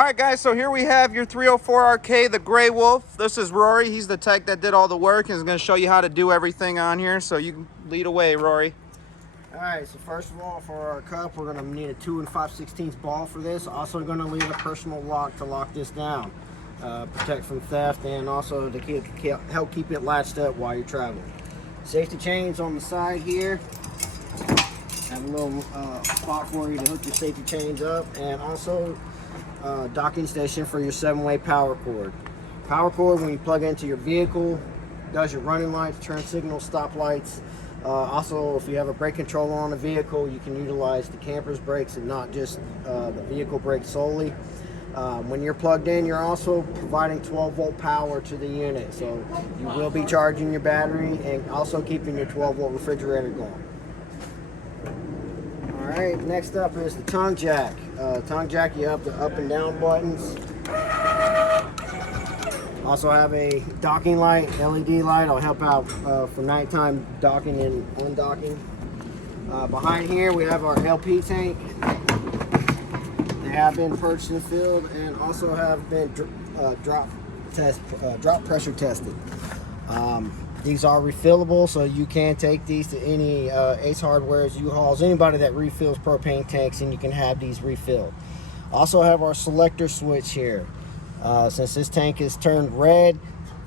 All right, guys, so here we have your 304RK, the Gray Wolf. This is Rory. He's the tech that did all the work and is going to show you how to do everything on here. So you can lead away, Rory. All right, so first of all, for our cup, we're going to need a 2 5/16 ball for this. Also going to need a personal lock to lock this down, protect from theft, and also to help keep it latched up while you're traveling. Safety chains on the side here. Have a little spot for you to hook your safety chains up, and also docking station for your 7-way power cord. Power cord, when you plug into your vehicle, does your running lights, turn signals, stop lights. Also, if you have a brake controller on the vehicle, you can utilize the camper's brakes and not just the vehicle brakes solely. When you're plugged in, you're also providing 12-volt power to the unit, so you will be charging your battery and also keeping your 12-volt refrigerator going. Alright, next up is the tongue jack. Tongue jack, you have the up and down buttons. Also have a docking light, LED light. It'll help out for nighttime docking and undocking. Behind here we have our LP tank. They have been purchased and filled and also have been drop pressure tested. These are refillable, so you can take these to any Ace Hardware's, U-Hauls, anybody that refills propane tanks, and you can have these refilled. Also have our selector switch here. Since this tank is turned red,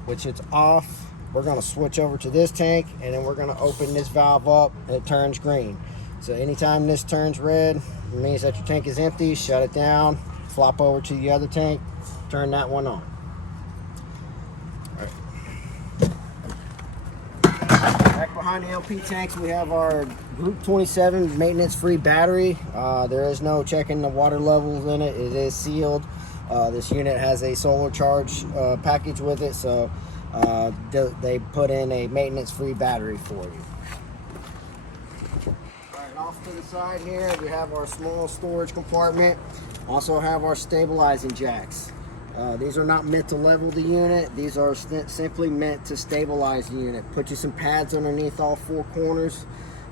which it's off, we're going to switch over to this tank, and then we're going to open this valve up and it turns green. So anytime this turns red, it means that your tank is empty. Shut it down, flop over to the other tank, turn that one on. Back behind the LP tanks, we have our Group 27 maintenance-free battery. There is no checking the water levels in it. It is sealed. This unit has a solar charge package with it, so they put in a maintenance-free battery for you. All right, off to the side here, we have our small storage compartment. Also have our stabilizing jacks. These are not meant to level the unit. These are simply meant to stabilize the unit. Put you some pads underneath all 4 corners.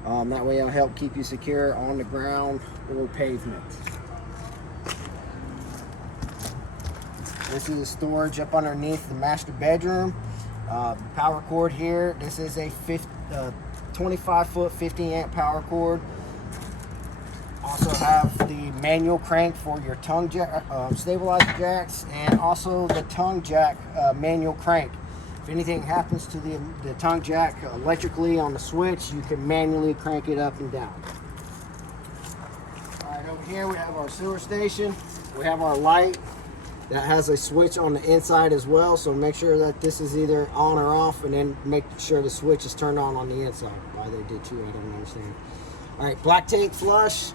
That way it'll help keep you secure on the ground or pavement. This is the storage up underneath the master bedroom. Power cord here. This is a 25-foot 50-amp power cord. Also have the manual crank for your tongue jack, stabilizer jacks, and also the tongue jack manual crank. If anything happens to the tongue jack electrically on the switch, you can manually crank it up and down. All right, over here we have our sewer station. We have our light that has a switch on the inside as well, so make sure that this is either on or off, and then make sure the switch is turned on the inside. Why they did too, I don't understand. All right, black tank flush.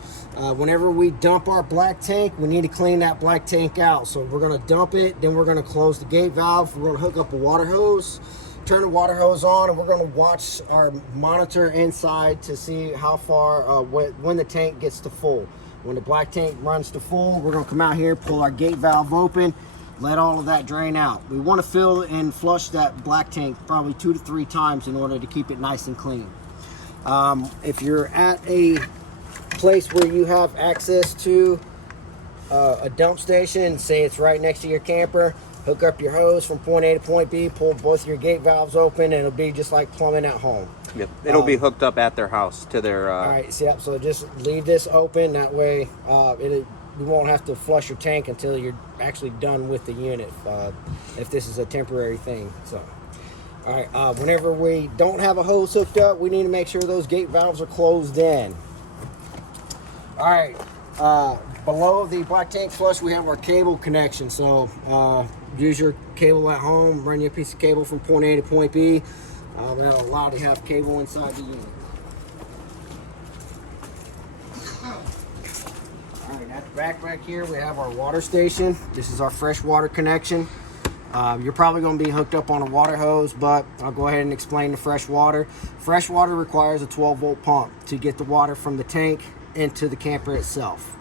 Whenever we dump our black tank, we need to clean that black tank out. So we're gonna dump it, then we're gonna close the gate valve. We're gonna hook up a water hose, turn the water hose on, and we're gonna watch our monitor inside to see how far, when the tank gets to full. When the black tank runs to full, we're gonna come out here, pull our gate valve open, let all of that drain out. We wanna fill and flush that black tank probably 2 to 3 times in order to keep it nice and clean. If you're at a place where you have access to a dump station, say it's right next to your camper, hook up your hose from point A to point B, pull both your gate valves open, and it'll be just like plumbing at home. Yep, it'll be hooked up at their house to their... All right, so just leave this open. That way you won't have to flush your tank until you're actually done with the unit, if this is a temporary thing. So. All right, whenever we don't have a hose hooked up, we need to make sure those gate valves are closed in. All right, below the black tank flush, we have our cable connection. So use your cable at home, run your piece of cable from point A to point B. That'll allow you to have cable inside the unit. All right, at the back here, we have our water station. This is our fresh water connection. You're probably going to be hooked up on a water hose, but I'll go ahead and explain the fresh water. Fresh water requires a 12-volt pump to get the water from the tank into the camper itself.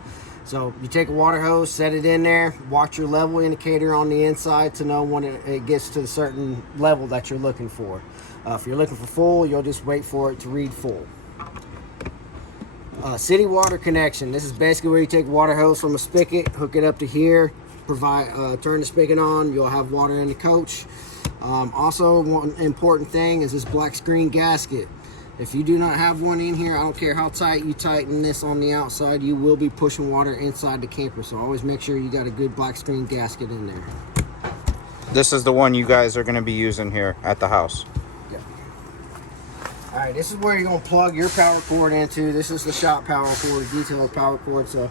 So you take a water hose, set it in there, watch your level indicator on the inside to know when it gets to a certain level that you're looking for. If you're looking for full, you'll just wait for it to read full. City water connection. This is basically where you take a water hose from a spigot, hook it up to here, turn the spigot on, you'll have water in the coach. Also, one important thing is this black screen gasket. If you do not have one in here, I don't care how tight you tighten this on the outside, you will be pushing water inside the camper. So always make sure you got a good black screen gasket in there. This is the one you guys are going to be using here at the house. Yep. All right, this is where you're going to plug your power cord into. This is the shop power cord, the detailed power cord. So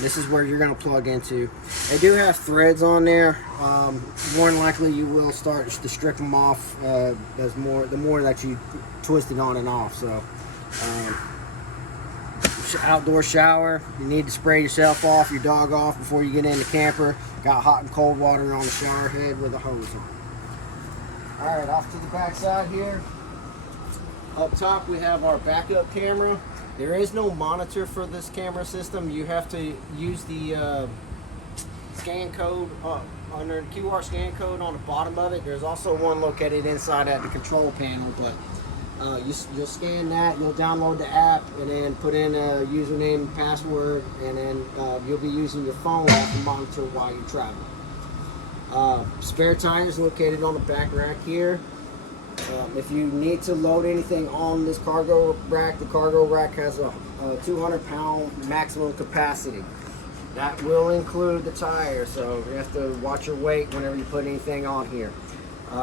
this is where you're going to plug into. They do have threads on there. More than likely, you will start to strip them off the more that you twist it on and off. So outdoor shower, you need to spray yourself off, your dog off before you get in the camper. Got hot and cold water on the shower head with a hose on. All right, off to the back side here. Up top we have our backup camera. There is no monitor for this camera system. You have to use the scan code under the QR scan code on the bottom of it. There's also one located inside at the control panel, but you'll scan that, you'll download the app, and then put in a username and password, and then you'll be using your phone to monitor while you travel. Spare tires located on the back rack here. If you need to load anything on this cargo rack, the cargo rack has a 200-pound maximum capacity. That will include the tire, so you have to watch your weight whenever you put anything on here.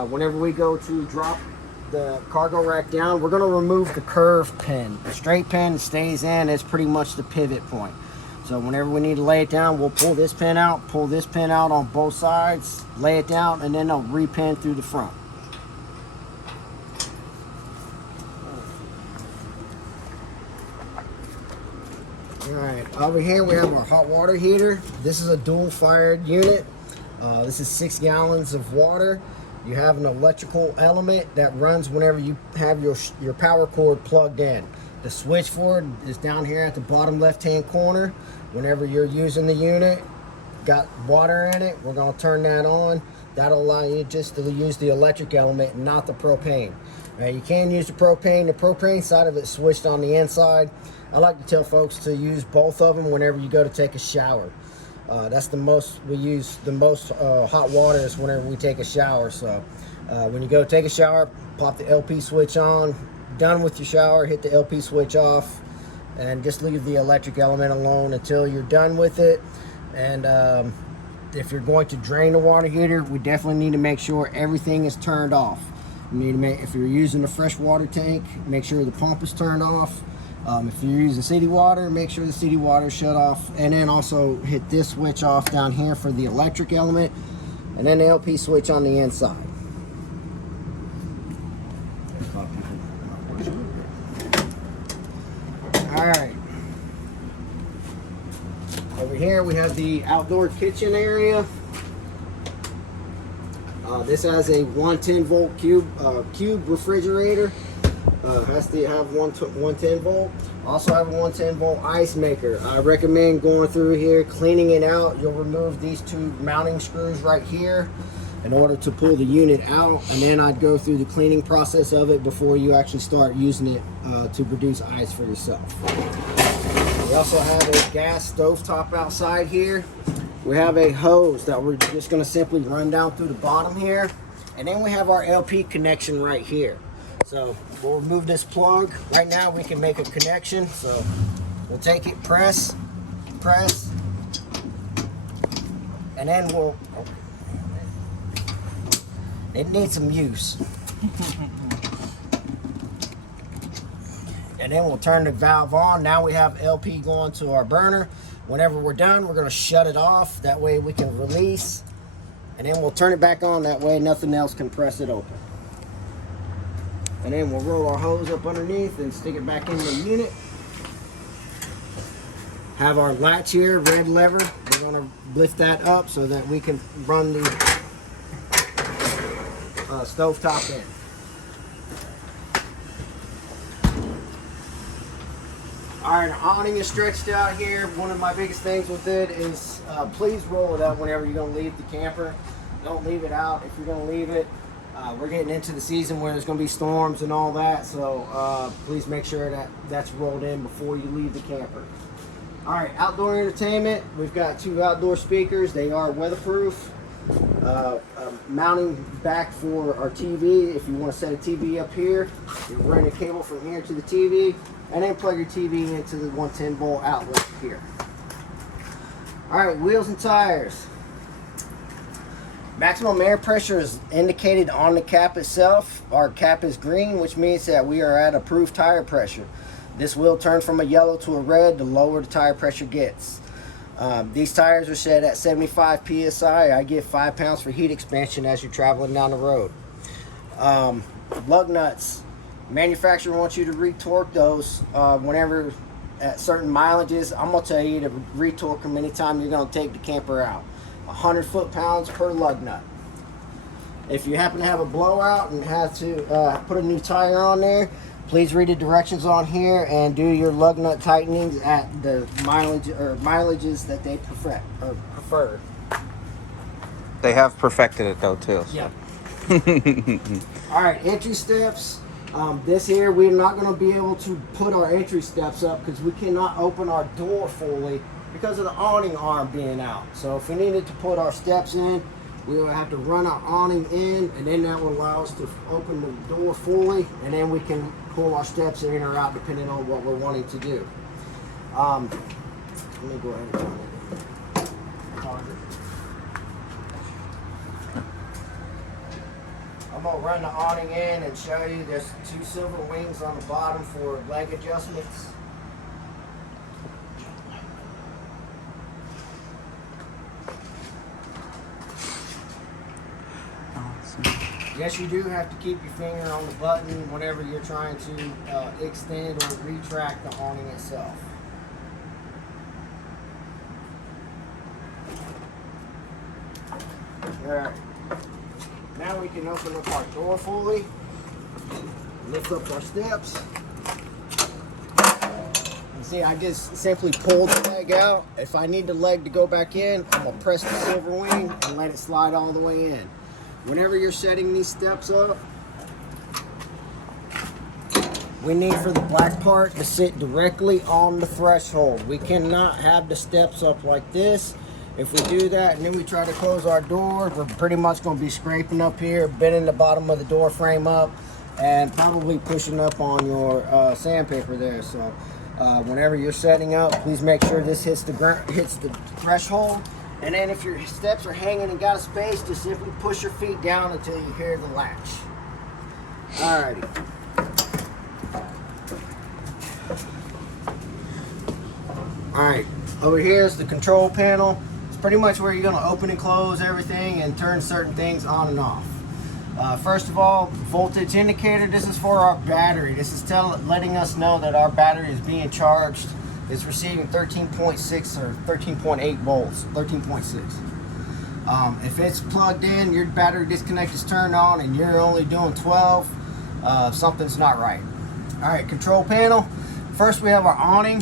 Whenever we go to drop the cargo rack down, we're going to remove the curved pin. The straight pin stays in, it's pretty much the pivot point. So whenever we need to lay it down, we'll pull this pin out on both sides, lay it down, and then I'll repin through the front. Alright, over here we have our hot water heater. This is a dual fired unit. This is 6 gallons of water. You have an electrical element that runs whenever you have your power cord plugged in. The switch for it is down here at the bottom left-hand corner. Whenever you're using the unit, got water in it, we're going to turn that on. That'll allow you just to use the electric element, not the propane. You can use the propane. The propane side of it switched on the inside. I like to tell folks to use both of them whenever you go to take a shower. That's the most we use. The most hot water is whenever we take a shower. So when you go take a shower, pop the LP switch on. Done with your shower, hit the LP switch off, and just leave the electric element alone until you're done with it. And if you're going to drain the water heater, we definitely need to make sure everything is turned off. You need to if you're using a fresh water tank, make sure the pump is turned off. If you're using city water, make sure the city water is shut off, and then also hit this switch off down here for the electric element, and then the LP switch on the inside. All right. Over here we have the outdoor kitchen area. This has a 110 volt cube refrigerator. Has to have 110 volt. Also have a 110 volt ice maker. I recommend going through here, cleaning it out. You'll remove these 2 mounting screws right here in order to pull the unit out, and then I'd go through the cleaning process of it before you actually start using it to produce ice for yourself. We also have a gas stovetop outside here. We have a hose that we're just going to simply run down through the bottom here, and then we have our LP connection right here. So we'll remove this plug. Right now we can make a connection, so we'll take it, press, and then it needs some use. And then we'll turn the valve on. Now we have LP going to our burner. Whenever we're done, we're going to shut it off. That way we can release, and then we'll turn it back on. That way nothing else can press it open. And then we'll roll our hose up underneath and stick it back in the unit. Have our latch here, red lever. We're going to lift that up so that we can run the stovetop in. Alright, our awning is stretched out here. One of my biggest things with it is please roll it up whenever you're going to leave the camper. Don't leave it out if you're going to leave it. We're getting into the season where there's going to be storms and all that, so please make sure that that's rolled in before you leave the camper. All right, outdoor entertainment. We've got 2 outdoor speakers. They are weatherproof. Mounting back for our TV. If you want to set a TV up here, you run a cable from here to the TV, and then plug your TV into the 110 volt outlet here. All right, wheels and tires. Maximum air pressure is indicated on the cap itself. Our cap is green, which means that we are at approved tire pressure. This will turn from a yellow to a red the lower the tire pressure gets. These tires are set at 75 psi. I give 5 pounds for heat expansion as you're traveling down the road. Lug nuts. Manufacturer wants you to retorque those whenever at certain mileages. I'm going to tell you to retorque them anytime you're going to take the camper out. 100 foot-pounds per lug nut. If you happen to have a blowout and have to put a new tire on there, please read the directions on here and do your lug nut tightenings at the mileage or mileages that they prefer. They have perfected it though too. So. Yep. All right, entry steps. This here, we're not going to be able to put our entry steps up because we cannot open our door fully because of the awning arm being out. So if we needed to put our steps in, we will have to run our awning in, and then that will allow us to open the door fully, and then we can pull our steps in or out depending on what we're wanting to do. Let me go ahead and turn it. I'm going to run the awning in and show you there's 2 silver wings on the bottom for leg adjustments. Yes, you do have to keep your finger on the button whenever you're trying to extend or retract the awning itself. Alright, now we can open up our door fully, lift up our steps. And see, I just simply pull the leg out. If I need the leg to go back in, I'm going to press the silver wing and let it slide all the way in. Whenever you're setting these steps up, we need for the black part to sit directly on the threshold. We cannot have the steps up like this. If we do that and then we try to close our door, we're pretty much going to be scraping up here, bending the bottom of the door frame up, and probably pushing up on your sandpaper there. So whenever you're setting up, please make sure this hits the threshold. And then if your steps are hanging and got a space, just simply push your feet down until you hear the latch. Alrighty. Alright, over here is the control panel. It's pretty much where you're going to open and close everything and turn certain things on and off. First of all, voltage indicator. This is for our battery. This is letting us know that our battery is being charged. It's receiving 13.6 or 13.8 volts, 13.6. If it's plugged in, your battery disconnect is turned on and you're only doing 12, something's not right. All right, control panel. First we have our awning,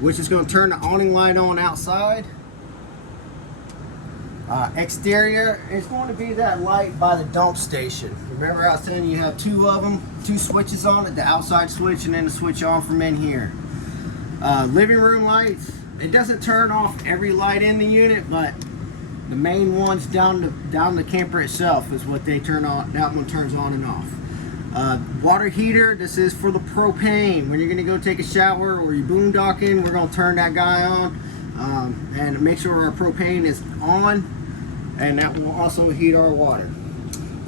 which is going to turn the awning light on outside. Exterior is going to be that light by the dump station. Remember I was telling you have 2 of them, 2 switches on it, the outside switch and then the switch on from in here. Living room lights, it doesn't turn off every light in the unit, but the main ones down the camper itself is what they turn on. That one turns on and off. Water heater, this is for the propane. When you're going to go take a shower or you're boondocking, we're going to turn that guy on and make sure our propane is on, and that will also heat our water.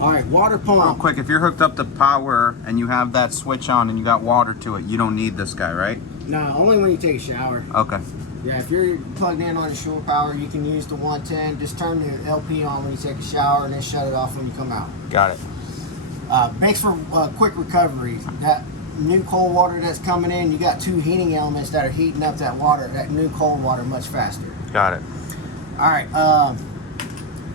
All right, water pump. Real quick, if you're hooked up to power and you have that switch on and you got water to it, you don't need this guy, right? No, only when you take a shower. Okay. Yeah, if you're plugged in on your shore power, you can use the 110. Just turn the LP on when you take a shower and then shut it off when you come out. Got it. Makes for quick recovery. That new cold water that's coming in, you got 2 heating elements that are heating up that water, that new cold water, much faster. Got it. All right.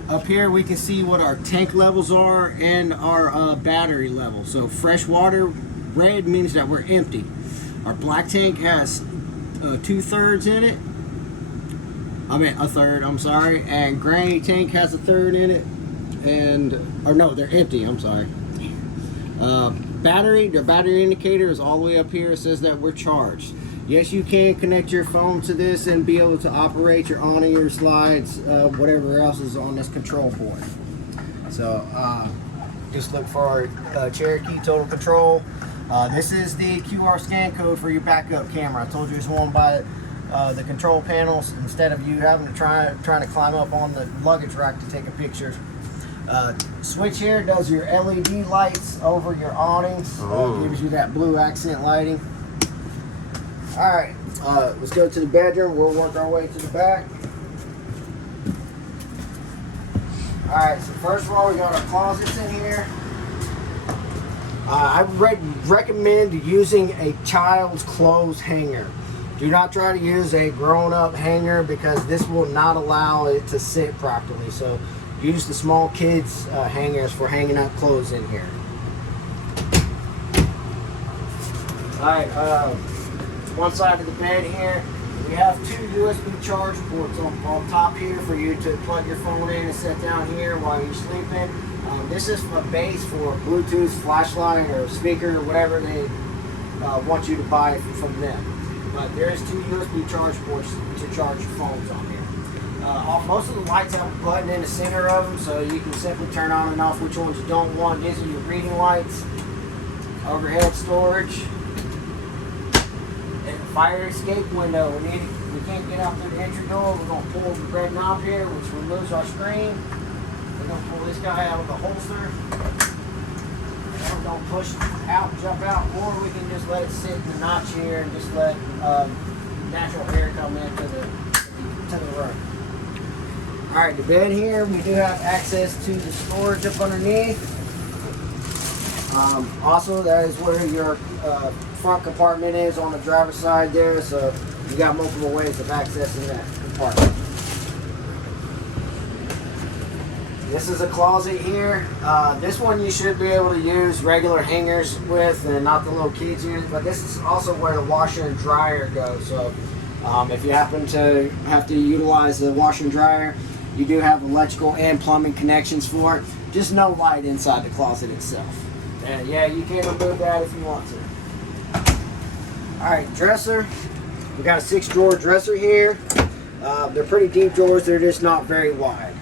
Up here we can see what our tank levels are and our battery level. So fresh water, red means that we're empty. Our black tank has 2/3 in it. I mean a third, I'm sorry. And gray tank has 1/3 in it. Or no, they're empty, I'm sorry. Battery, their battery indicator is all the way up here. It says that we're charged. Yes, you can connect your phone to this and be able to operate your awning, your slides, whatever else is on this control board. So just look for Cherokee Total Control. This is the QR scan code for your backup camera. I told you it's one by the control panels instead of you having to trying to climb up on the luggage rack to take a picture. Switch here does your LED lights over your awnings. Gives you that blue accent lighting. All right, let's go to the bedroom. We'll work our way to the back. All right, so first of all, we got our closets in here. I recommend using a child's clothes hanger. Do not try to use a grown-up hanger because this will not allow it to sit properly. So use the small kids hangers for hanging up clothes in here. All right, one side of the bed here, we have 2 USB charge ports on top here for you to plug your phone in and set down here while you're sleeping. This is a base for a Bluetooth flashlight or speaker or whatever they want you to buy from them. But there's 2 USB charge ports to charge your phones on here. Most of the lights have a button in the center of them, so you can simply turn on and off which ones you don't want. These are your reading lights, overhead storage, and fire escape window. We can't get out through the entry door. We're going to pull the red knob here, which removes our screen. We're going to pull this guy out of the holster. And we're going to push out, jump out, or we can just let it sit in the notch here and just let natural air come into the room. All right, the bed here, we do have access to the storage up underneath. Also, that is where your front compartment is on the driver's side there, so you got multiple ways of accessing that compartment. This is a closet here. This one you should be able to use regular hangers with and not the little kids unit, but this is also where the washer and dryer go. So if you happen to have to utilize the washer and dryer, you do have electrical and plumbing connections for it. Just no light inside the closet itself. And yeah, you can remove that if you want to. All right, dresser. We got a 6-drawer dresser here. They're pretty deep drawers. They're just not very wide.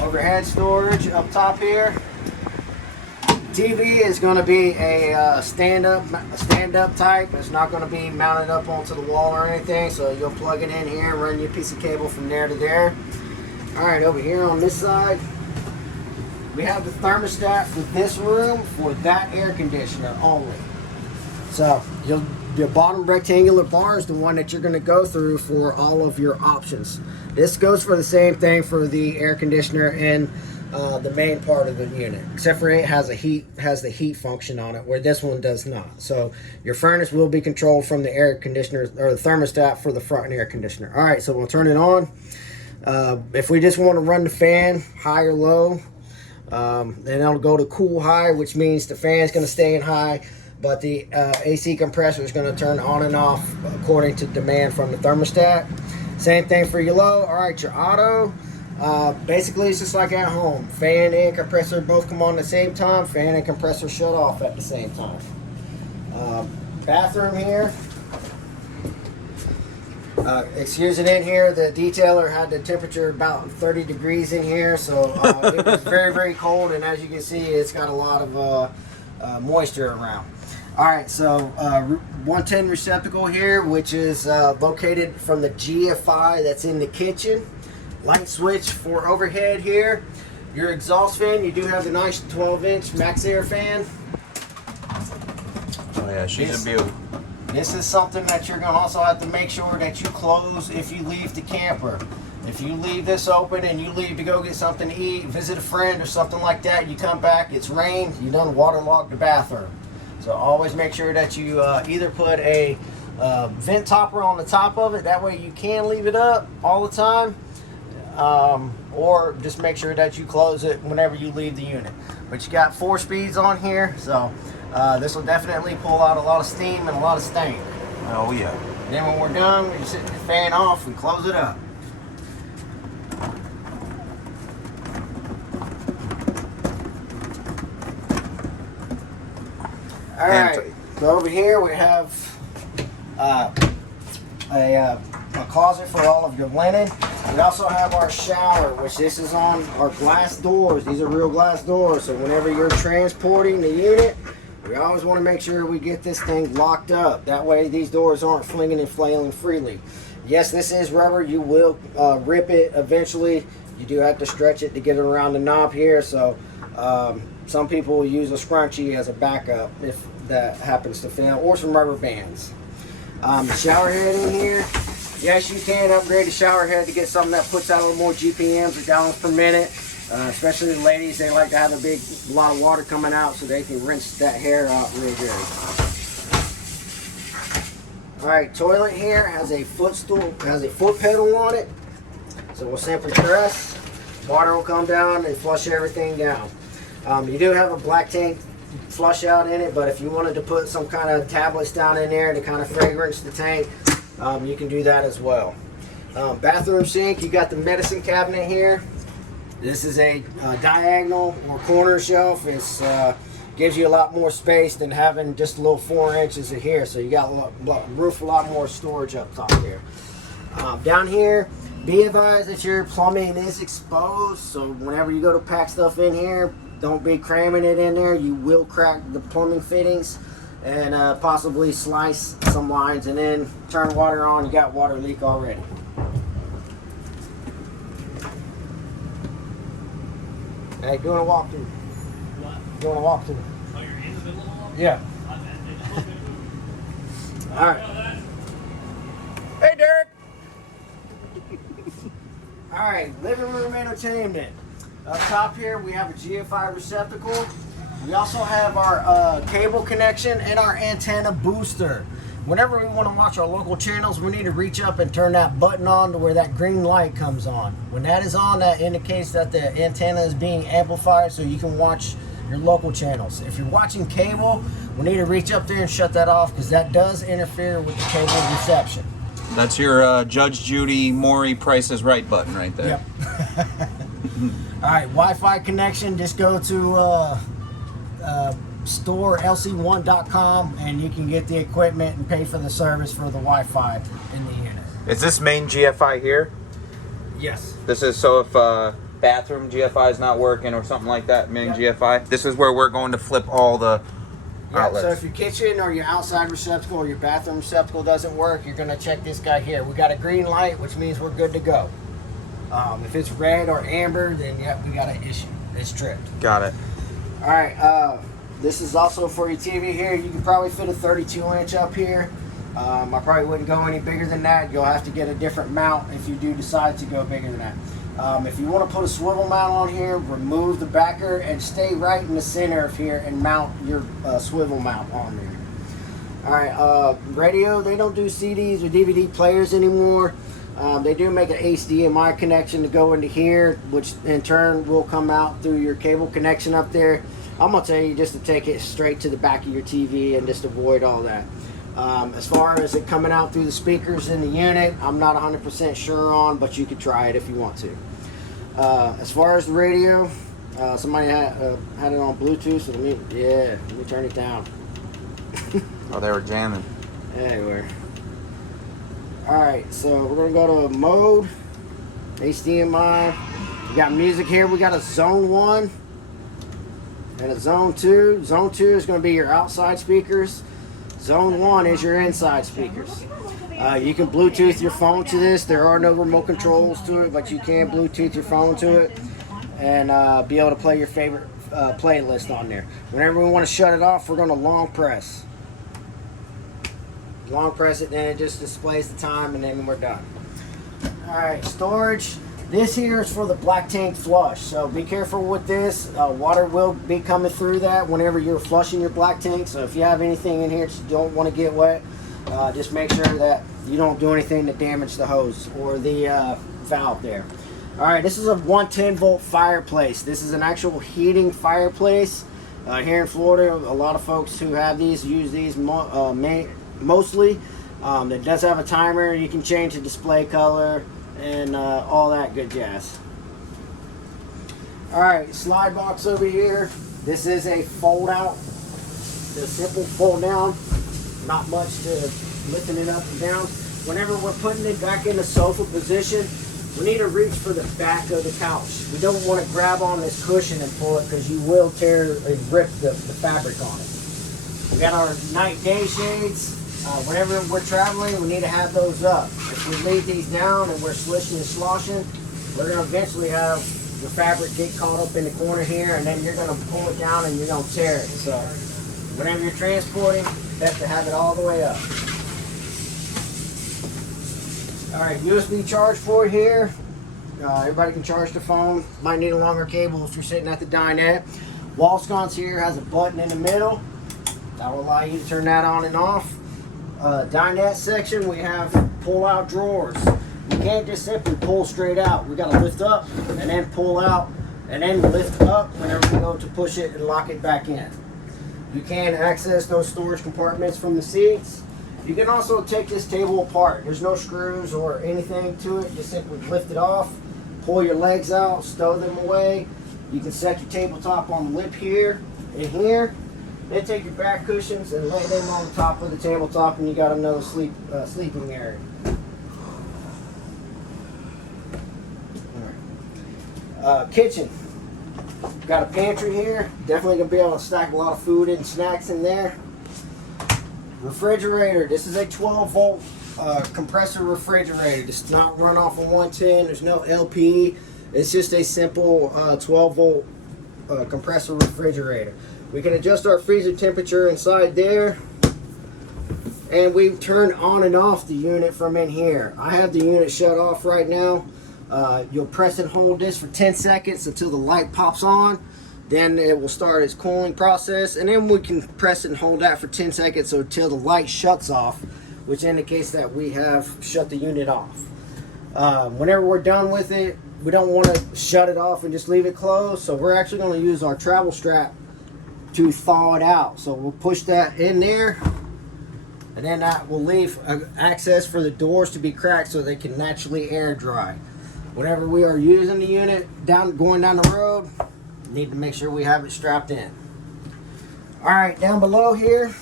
Overhead storage up top here. TV is going to be a stand-up type. It's not going to be mounted up onto the wall or anything. So you'll plug it in here and run your piece of cable from there to there. All right, over here on this side, we have the thermostat for this room for that air conditioner only. So the bottom rectangular bar is the one that you're going to go through for all of your options. This goes for the same thing for the air conditioner and the main part of the unit, except for it has the heat function on it, where this one does not. So your furnace will be controlled from the air conditioner or the thermostat for the front air conditioner. All right, so we'll turn it on. If we just want to run the fan high or low, then it'll go to cool high, which means the fan's going to stay in high, but the AC compressor is going to turn on and off according to demand from the thermostat. Same thing for your low. All right, your auto. Basically, it's just like at home. Fan and compressor both come on at the same time. Fan and compressor shut off at the same time. Bathroom here. Excuse it in here. The detailer had the temperature about 30 degrees in here, so it was very, very cold. And as you can see, it's got a lot of moisture around. All right, so 110 receptacle here, which is located from the GFI that's in the kitchen. Light switch for overhead here. Your exhaust fan, you do have the nice 12-inch max air fan. Oh yeah, she's a beauty. This is something that you're going to also have to make sure that you close if you leave the camper. If you leave this open and you leave to go get something to eat, visit a friend or something like that, you come back, it's rained, you done waterlogged the bathroom. So always make sure that you either put a vent topper on the top of it, that way you can leave it up all the time, or just make sure that you close it whenever you leave the unit. But you got 4 speeds on here, so this will definitely pull out a lot of steam and a lot of stain. Oh yeah. And then when we're done, we set the fan off and close it up. All right, so over here we have a closet for all of your linen. We also have our shower, which this is on our glass doors. These are real glass doors, so whenever you're transporting the unit, we always want to make sure we get this thing locked up. That way these doors aren't flinging and flailing freely. Yes, this is rubber. You will rip it eventually. You do have to stretch it to get it around the knob here, so some people will use a scrunchie as a backup if that happens to fail, or some rubber bands. The shower head in here, yes, you can upgrade the shower head to get something that puts out a little more GPMs or gallons per minute. Especially the ladies, they like to have a lot of water coming out so they can rinse that hair out real good. Alright, toilet here has a footstool, has a foot pedal on it. So we'll simply press, water will come down and flush everything down. You do have a black tank flush out in it, but if you wanted to put some kind of tablets down in there to kind of fragrance the tank, you can do that as well. Bathroom sink, you got the medicine cabinet here. This is a diagonal or corner shelf. It gives you a lot more space than having just a little 4 inches of here. So you got room for a lot more storage up top here. Down here, be advised that your plumbing is exposed. So whenever you go to pack stuff in here, don't be cramming it in there. You will crack the plumbing fittings and possibly slice some lines, and then turn water on. You got water leak already. Hey, doing a walkthrough. What? Doing a walkthrough. Oh, you're in the middle of a walkthrough? Yeah. All right. Hey, Derek. All right, living room entertainment. Up top here, we have a GFI receptacle. We also have our cable connection and our antenna booster. Whenever we want to watch our local channels, we need to reach up and turn that button on to where that green light comes on. When that is on, that indicates that the antenna is being amplified so you can watch your local channels. If you're watching cable, we need to reach up there and shut that off, because that does interfere with the cable reception. That's your Judge Judy Maury Price is Right button right there. Yep. All right, Wi-Fi connection, just go to store lc1.com and you can get the equipment and pay for the service for the Wi-Fi in the unit. Is this main GFI here? Yes. This is so if bathroom GFI is not working or something like that, main GFI, this is where we're going to flip all the outlets. So if your kitchen or your outside receptacle or your bathroom receptacle doesn't work, you're going to check this guy here. We got a green light, which means we're good to go. If it's red or amber, then yep, we got an issue. It's tripped. Got it. All right. This is also for your TV here. You can probably fit a 32-inch up here. I probably wouldn't go any bigger than that. You'll have to get a different mount if you do decide to go bigger than that. If you want to put a swivel mount on here, remove the backer and stay right in the center of here and mount your swivel mount on there. All right, radio, they don't do CDs or DVD players anymore. They do make an HDMI connection to go into here, which in turn will come out through your cable connection up there. I'm going to tell you just to take it straight to the back of your TV and just avoid all that. As far as it coming out through the speakers in the unit, I'm not 100% sure on, but you could try it if you want to. As far as the radio, somebody had it on Bluetooth, so let me turn it down. Oh, they were jamming. Anyway. Alright, so we're going to go to mode, HDMI. We got music here. We got a zone 1 and a zone 2. Zone 2 is going to be your outside speakers. Zone 1 is your inside speakers. You can Bluetooth your phone to this. There are no remote controls to it, but you can Bluetooth your phone to it and be able to play your favorite playlist on there. Whenever we want to shut it off, we're going to long press. Long press it, then it just displays the time, and then we're done. Alright, storage. This here is for the black tank flush, so be careful with this. Water will be coming through that whenever you're flushing your black tank, so if you have anything in here that you don't want to get wet, just make sure that you don't do anything to damage the hose or the valve there. Alright, this is a 110 volt fireplace. This is an actual heating fireplace. Here in Florida, a lot of folks who have these use these mostly. It does have a timer. You can change the display color and all that good jazz. Alright, slide box over here. This is a fold out, the simple fold down. Not much to lifting it up and down. Whenever we're putting it back in the sofa position, we need to reach for the back of the couch. We don't want to grab on this cushion and pull it because you will tear and rip the fabric on it. We got our night day shades. Whenever we're traveling, we need to have those up. If we leave these down and we're slishing and sloshing, we're going to eventually have the fabric get caught up in the corner here, and then you're going to pull it down and you're going to tear it. So whenever you're transporting, you have to have it all the way up. All right, USB charge port here. Everybody can charge the phone. Might need a longer cable if you're sitting at the dinette. Wall sconce here has a button in the middle. That will allow you to turn that on and off. Dinette section, we have pull-out drawers. You can't just simply pull straight out. We got to lift up and then pull out and then lift up whenever we go to push it and lock it back in. You can access those storage compartments from the seats. You can also take this table apart. There's no screws or anything to it. Just simply lift it off, pull your legs out, stow them away. You can set your tabletop on the lip here and here. Then take your back cushions and lay them on the top of the tabletop, and you got another sleeping area. Kitchen. Got a pantry here. Definitely gonna be able to stack a lot of food and snacks in there. Refrigerator. This is a 12-volt compressor refrigerator. This does not run off of 110. There's no LP. It's just a simple 12-volt compressor refrigerator. We can adjust our freezer temperature inside there, and we turn on and off the unit from in here. I have the unit shut off right now. You'll press and hold this for 10 seconds until the light pops on. Then it will start its cooling process, and then we can press and hold that for 10 seconds until the light shuts off, which indicates that we have shut the unit off. Whenever we're done with it, we don't want to shut it off and just leave it closed, so we're actually going to use our travel strap to thaw it out. So we'll push that in there, and then that will leave access for the doors to be cracked so they can naturally air dry. Whenever we are using the unit going down the road, need to make sure we have it strapped in. All right, down below here,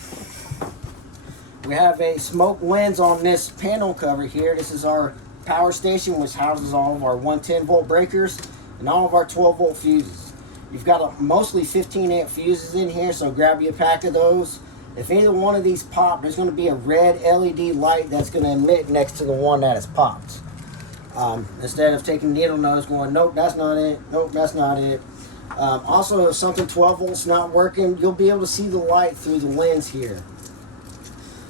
we have a smoke lens on this panel cover here. This is our power station, which houses all of our 110-volt breakers and all of our 12-volt fuses. You've got mostly 15-amp fuses in here, so grab you a pack of those. If either one of these pop, there's going to be a red LED light that's going to emit next to the one that is popped. Instead of taking needle nose going, nope, that's not it, nope, that's not it. Also, if something 12 volts not working, you'll be able to see the light through the lens here.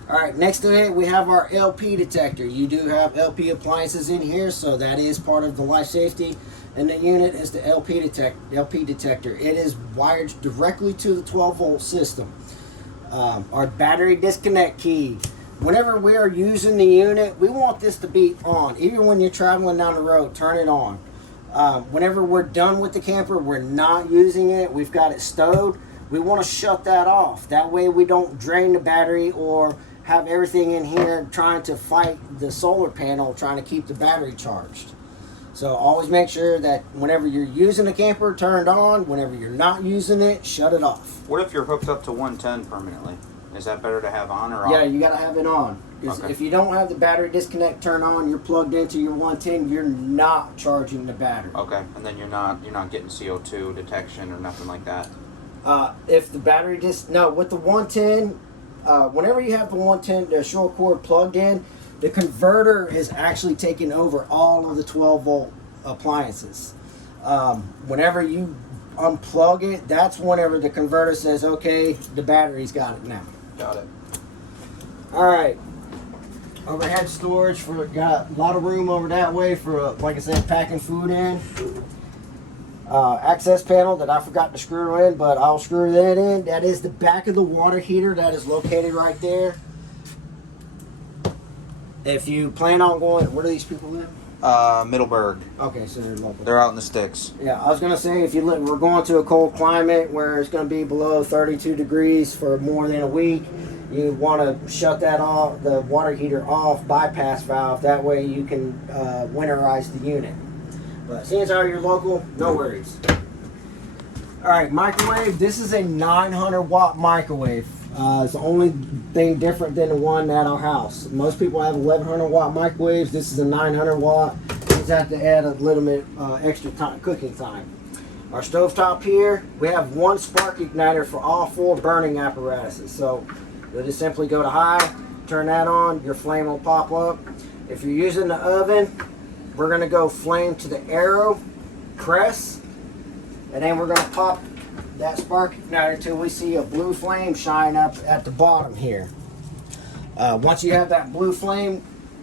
Alright, next to it we have our LP detector. You do have LP appliances in here, so that is part of the life safety. And the unit is the LP detector. It is wired directly to the 12 volt system. Our battery disconnect key. Whenever we are using the unit, we want this to be on. Even when you're traveling down the road, turn it on. Whenever we're done with the camper, we're not using it, we've got it stowed, we want to shut that off. That way we don't drain the battery or have everything in here trying to fight the solar panel, trying to keep the battery charged. So always make sure that whenever you're using the camper, turn it on. Whenever you're not using it, shut it off. What if you're hooked up to 110 permanently? Is that better to have on or off? Yeah, you got to have it on. Okay. If you don't have the battery disconnect turned on, you're plugged into your 110, you're not charging the battery. Okay, and then you're not getting CO2 detection or nothing like that. If the battery with the 110, whenever you have the 110, the short cord plugged in, the converter is actually taking over all of the 12 volt appliances. Whenever you unplug it, that's whenever the converter says, okay, the battery's got it now. Got it. All right. Overhead storage, got a lot of room over that way for, like I said, packing food in. Access panel that I forgot to screw in, but I'll screw that in. That is the back of the water heater that is located right there. If you plan on going, where do these people live? Middleburg. Okay, so they're local. They're out in the sticks. Yeah, I was gonna say if we're going to a cold climate where it's gonna be below 32 degrees for more than a week, you want to shut that off, the water heater off, bypass valve. That way you can winterize the unit. But seeing as how you're local, no worries. All right, microwave. This is a 900 watt microwave. It's the only thing different than the one at our house. Most people have 1100 watt microwaves. This is a 900 watt. You just have to add a little bit extra time, cooking time. Our stovetop here, we have one spark igniter for all 4 burning apparatuses. So you'll just simply go to high, turn that on, your flame will pop up. If you're using the oven, we're gonna go flame to the arrow, press, and then we're gonna pop that spark igniter until we see a blue flame shine up at the bottom here. Once you have that blue flame,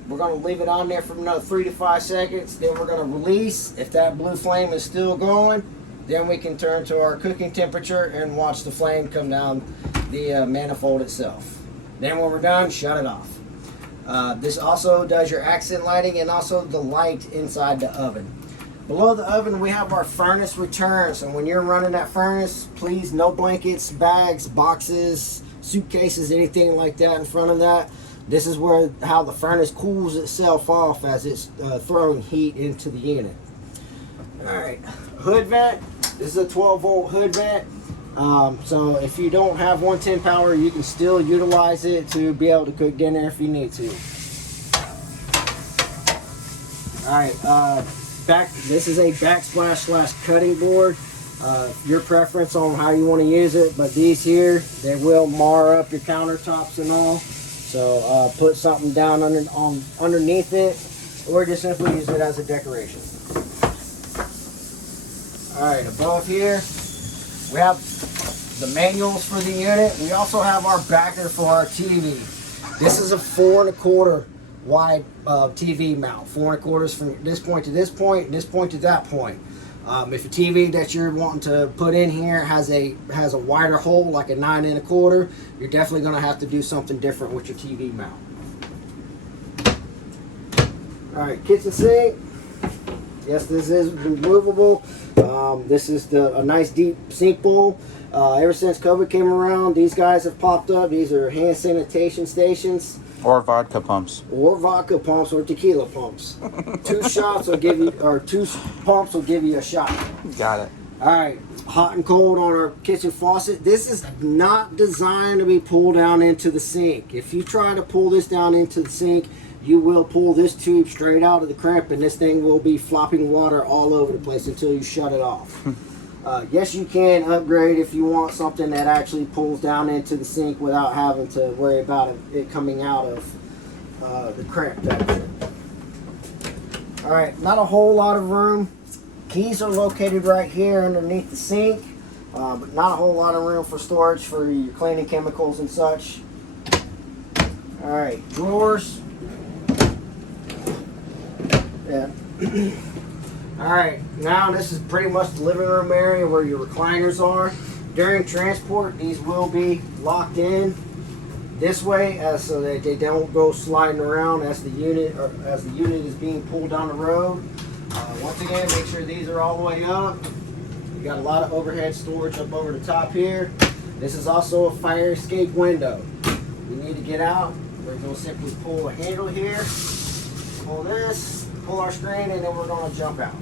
we're going to leave it on there for another 3 to 5 seconds. Then we're going to release. If that blue flame is still going, then we can turn to our cooking temperature and watch the flame come down the manifold itself. Then when we're done, shut it off. This also does your accent lighting and also the light inside the oven. Below the oven, we have our furnace return. So when you're running that furnace, please no blankets, bags, boxes, suitcases, anything like that in front of that. This is where how the furnace cools itself off as it's throwing heat into the unit. All right, hood vent. This is a 12-volt hood vent. So if you don't have 110 power, you can still utilize it to be able to cook dinner if you need to. All right. This is a backsplash / cutting board. Your preference on how you want to use it, but these here, they will mar up your countertops and all. So put something down underneath it, or just simply use it as a decoration. All right, above here, we have the manuals for the unit. We also have our backer for our TV. This is a 4 1/4 wide TV mount, 4 1/4 from this point to this point, and this point to that point. If a TV that you're wanting to put in here has a wider hole, like a 9 1/4, you're definitely going to have to do something different with your TV mount. All right, kitchen sink. Yes, this is removable. This is a nice deep sink bowl. Ever since COVID came around, these guys have popped up. These are hand sanitation stations. Or vodka pumps. Or vodka pumps or tequila pumps. 2 shots will give you, or 2 pumps will give you a shot. Got it. All right, hot and cold on our kitchen faucet. This is not designed to be pulled down into the sink. If you try to pull this down into the sink, you will pull this tube straight out of the crimp, and this thing will be flopping water all over the place until you shut it off. Yes, you can upgrade if you want something that actually pulls down into the sink without having to worry about it coming out of the crimp. All right, not a whole lot of room. Keys are located right here underneath the sink, but not a whole lot of room for storage for your cleaning chemicals and such. All right, drawers. Yeah. All right, now this is pretty much the living room area where your recliners are. During transport, these will be locked in this way so that they don't go sliding around as the unit is being pulled down the road. Once again, make sure these are all the way up. You got a lot of overhead storage up over the top here. This is also a fire escape window. You need to get out. We're going to simply pull a handle here, pull this, pull our screen, and then we're going to jump out.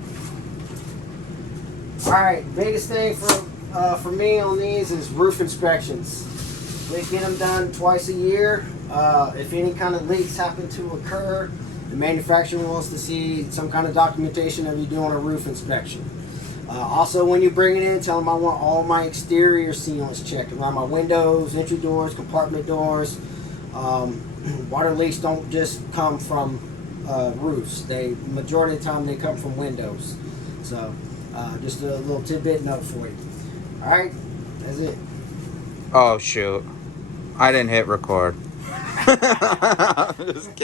All right, biggest thing for me on these is roof inspections. Please get them done twice a year. If any kind of leaks happen to occur, the manufacturer wants to see some kind of documentation of you doing a roof inspection. Also, when you bring it in, tell them I want all my exterior sealants checked around my windows, entry doors, compartment doors. Water leaks don't just come from roofs. Majority of the time they come from windows. So just a little tidbit note for you. All right, that's it. Oh shoot, I didn't hit record. Just kidding.